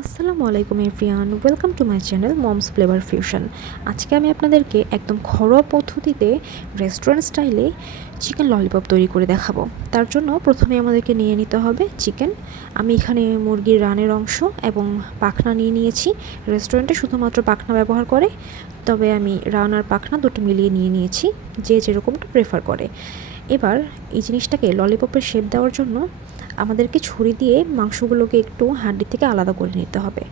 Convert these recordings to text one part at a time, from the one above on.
আসসালামু আলাইকুম everyone, welcome to my channel moms flavour fusion. আজকে আমি আপনাদেরকে একদম ঘরোয়া পদ্ধতিতে রেস্টুরেন্ট স্টাইলে চিকেন ললিপপ তৈরি করে দেখাবো। তার জন্য প্রথমে আমাদেরকে নিয়ে নিতে হবে চিকেন। আমি এখানে মুরগির রানের অংশ এবং পাখনা নিয়ে নিয়েছি। রেস্টুরেন্টে শুধুমাত্র পাখনা ব্যবহার করে, তবে আমি রান আর পাখনা দুটো মিলিয়ে নিয়ে নিয়েছি, যে যেরকমটা প্রেফার করে। এবার এই জিনিসটাকে ললিপপের শেপ দেওয়ার জন্য আমাদেরকে ছুরি দিয়ে মাংসগুলোকে একটু হাড্ডি থেকে আলাদা করে নিতে হবে।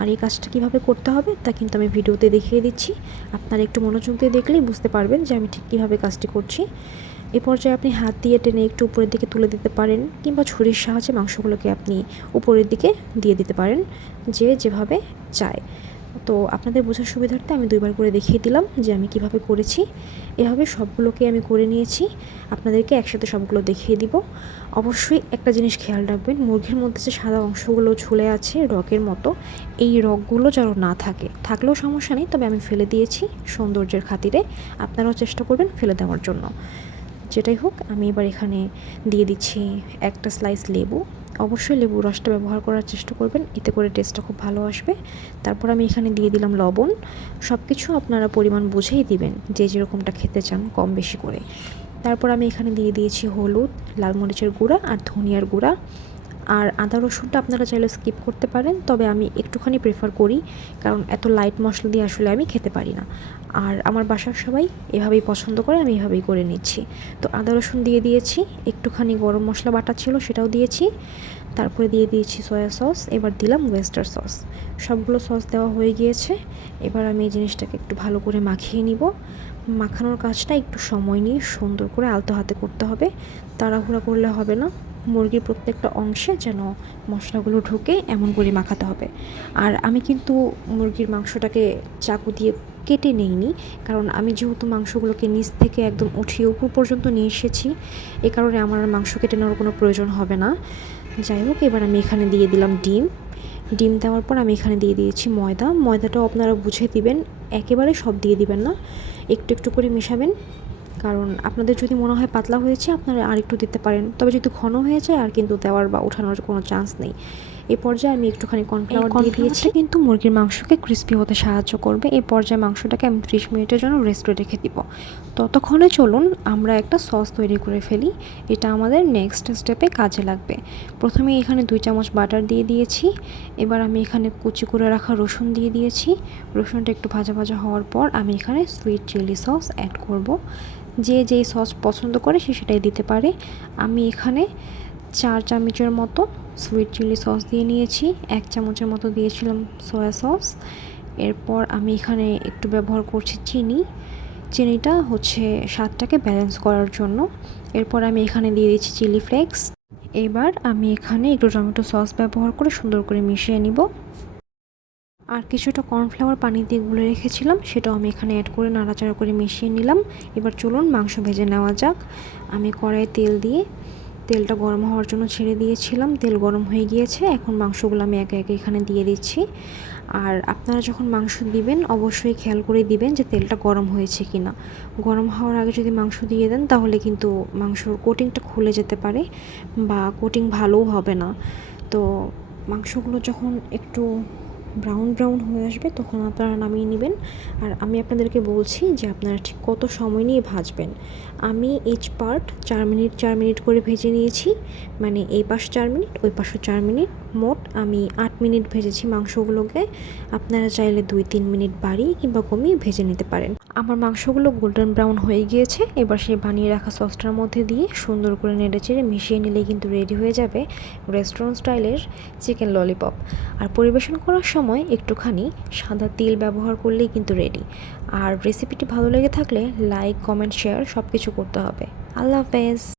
আর এই কাজটা কীভাবে করতে হবে তা কিন্তু আমি ভিডিওতে দেখিয়ে দিচ্ছি। আপনারা একটু মনোযোগ দিয়ে দেখলেই বুঝতে পারবেন যে আমি ঠিক কীভাবে কাজটি করছি। এ পর্যায়ে আপনি হাত দিয়ে টেনে একটু উপরের দিকে তুলে দিতে পারেন, কিংবা ছুরির সাহায্যে মাংসগুলোকে আপনি উপরের দিকে দিয়ে দিতে পারেন, যে যেভাবে চায়। তো আপনাদের বোঝার সুবিধার্থে আমি দুইবার করে দেখিয়ে দিলাম যে আমি কিভাবে করেছি। এভাবে সবগুলোকে আমি করে নিয়েছি, আপনাদেরকে একসাথে সবগুলো দেখিয়ে দিব। অবশ্যই একটা জিনিস খেয়াল রাখবেন, মুরগির মধ্যে যে সাদা অংশগুলো ঝুলে আছে রগের মতো, এই রগগুলো যেন না থাকে। থাকলেও সমস্যা নেই, তবে আমি ফেলে দিয়েছি সৌন্দর্যের খাতিরে। আপনারাও চেষ্টা করবেন ফেলে দেওয়ার জন্য। যেটাই হোক, আমি এবার এখানে দিয়ে দিচ্ছি একটা স্লাইস লেবু। অবশ্যই লেবুর রসটা ব্যবহার করার চেষ্টা করবেন, এতে করে টেস্টটা খুব ভালো আসবে। তারপর আমি এখানে দিয়ে দিলাম লবণ। সব কিছু আপনারা পরিমাণ বুঝেই দিবেন, যে যেরকমটা খেতে চান কম বেশি করে। তারপর আমি এখানে দিয়ে দিয়েছি হলুদ, লাল মরিচের গুঁড়া আর ধনিয়ার গুঁড়া। আর আদা রসুনটা আপনারা চাইলে স্কিপ করতে পারেন, তবে আমি একটুখানি প্রেফার করি, কারণ এত লাইট মশলা দিয়ে আসলে আমি খেতে পারি না। আর আমার বাসার সবাই এভাবেই পছন্দ করে, আমি এভাবেই করে নিচ্ছি। তো আদা রসুন দিয়ে দিয়েছি, একটুখানি গরম মশলা বাটা ছিল সেটাও দিয়েছি। তারপরে দিয়ে দিয়েছি সয়া সস, এবার দিলাম ওয়েস্টার সস। সবগুলো সস দেওয়া হয়ে গিয়েছে। এবার আমি এই জিনিসটাকে একটু ভালো করে মাখিয়ে নিব। মাখানোর কাজটা একটু সময় নিয়ে সুন্দর করে আলতো হাতে করতে হবে, তাড়াহুড়া করলে হবে না। মুরগির প্রত্যেকটা অংশে যেন মশলাগুলো ঢোকে এমন করে মাখাতে হবে। আর আমি কিন্তু মুরগির মাংসটাকে চাকু দিয়ে কেটে নেইনি, কারণ আমি যেহেতু মাংসগুলোকে নিচ থেকে একদম উঠিয়ে উপর পর্যন্ত নিয়ে এসেছি, এ কারণে আমার আর মাংস কেটে নেওয়ার কোনো প্রয়োজন হবে না। যাই হোক, এবার আমি এখানে দিয়ে দিলাম ডিম দেওয়ার পর আমি এখানে দিয়ে দিয়েছি ময়দাটাও আপনারা বুঝে দিবেন, একেবারে সব দিয়ে দিবেন না, একটু একটু করে মেশাবেন। কারণ আপনাদের যদি মনে হয় পাতলা হয়েছে, আপনারা আরেকটু দিতে পারেন, তবে যদি ঘন হয়ে যায় আর কিন্তু দেওয়ার বা ওঠানোর কোনো চান্স নেই। এই পর্যায়ে আমি একটুখানি কর্নফ্লাওয়ার দিয়ে দিয়েছি, কিন্তু মুরগির মাংসকে ক্রিস্পি হতে সাহায্য করবে। এই পর্যায়ে মাংসটাকে আমি 30 মিনিটের জন্য রেস্টে রেখে দিব। ততক্ষণে চলুন আমরা একটা সস তৈরি করে ফেলি, এটা আমাদের নেক্সট স্টেপে কাজে লাগবে। প্রথমে এখানে 2 চামচ বাটার দিয়ে দিয়েছি। এবার আমি এখানে কুচি করে রাখা রসুন দিয়ে দিয়েছি। রসুনটা একটু ভাজা ভাজা হওয়ার পর আমি এখানে সুইট চিলি সস অ্যাড করব। যে যেই সস পছন্দ করে সে সেটাই দিতে পারে। আমি এখানে 4 চামচের মতো সুইট চিলি সস দিয়ে নিয়েছি, 1 চামচের মতো দিয়েছিলাম সয়া সস। এরপর আমি এখানে একটু ব্যবহার করছি চিনিটা হচ্ছে স্বাদটাকে ব্যালেন্স করার জন্য। এরপর আমি এখানে দিয়ে দিচ্ছি চিলি ফ্লেক্স। এবার আমি এখানে একটু টমেটো সস ব্যবহার করে সুন্দর করে মিশিয়ে নিব। আর কিছুটা কর্নফ্লাওয়ার পানি দিয়ে গুলে রেখেছিলাম, সেটাও আমি এখানে অ্যাড করে নাড়াচাড়া করে মিশিয়ে নিলাম। এবার চলুন মাংস ভেজে নেওয়া যাক। আমি কড়াইয়ে তেলটা গরম হওয়ার জন্য ছেড়ে দিয়েছিলাম, তেল গরম হয়ে গিয়েছে। এখন মাংসগুলো আমি একে একে এখানে দিয়ে দিচ্ছি। আর আপনারা যখন মাংস দিবেন অবশ্যই খেয়াল করে দিবেন যে তেলটা গরম হয়েছে কি না। গরম হওয়ার আগে যদি মাংস দিয়ে দেন তাহলে কিন্তু মাংসর কোটিংটা খুলে যেতে পারে, বা কোটিং ভালোও হবে না। তো মাংসগুলো যখন একটু ব্রাউন হয়ে আসবে তখন আপনারা নামিয়ে নেবেন। আর আমি আপনাদেরকে বলছি যে আপনারা ঠিক কত সময় নিয়ে ভাজবেন। আমি ইচ পার্ট 4 মিনিট করে ভেজে নিয়েছি, মানে এই পাশ 4 মিনিট ওই পাশে 4 মিনিট, মোট আমি 8 মিনিট ভেজেছি মাংসগুলোকে। আপনারা চাইলে 2-3 মিনিট বাড়িয়ে কিংবা কমিয়ে ভেজে নিতে পারেন। আমার মাংসগুলো গোল্ডেন ব্রাউন হয়ে গিয়েছে। এবার সেই বানিয়ে রাখা সসটার মধ্যে দিয়ে সুন্দর করে নেড়েচেড়ে মিশিয়ে নিলেই কিন্তু রেডি হয়ে যাবে রেস্টুরেন্ট স্টাইলের চিকেন ললিপপ। আর পরিবেশন করার সময় একটুখানি সাদা তিল ব্যবহার করলেই কিন্তু রেডি। আর রেসিপিটি ভালো লেগে থাকলে লাইক, কমেন্ট, শেয়ার সব কিছু করতে হবে। আল্লাহ হাফেজ।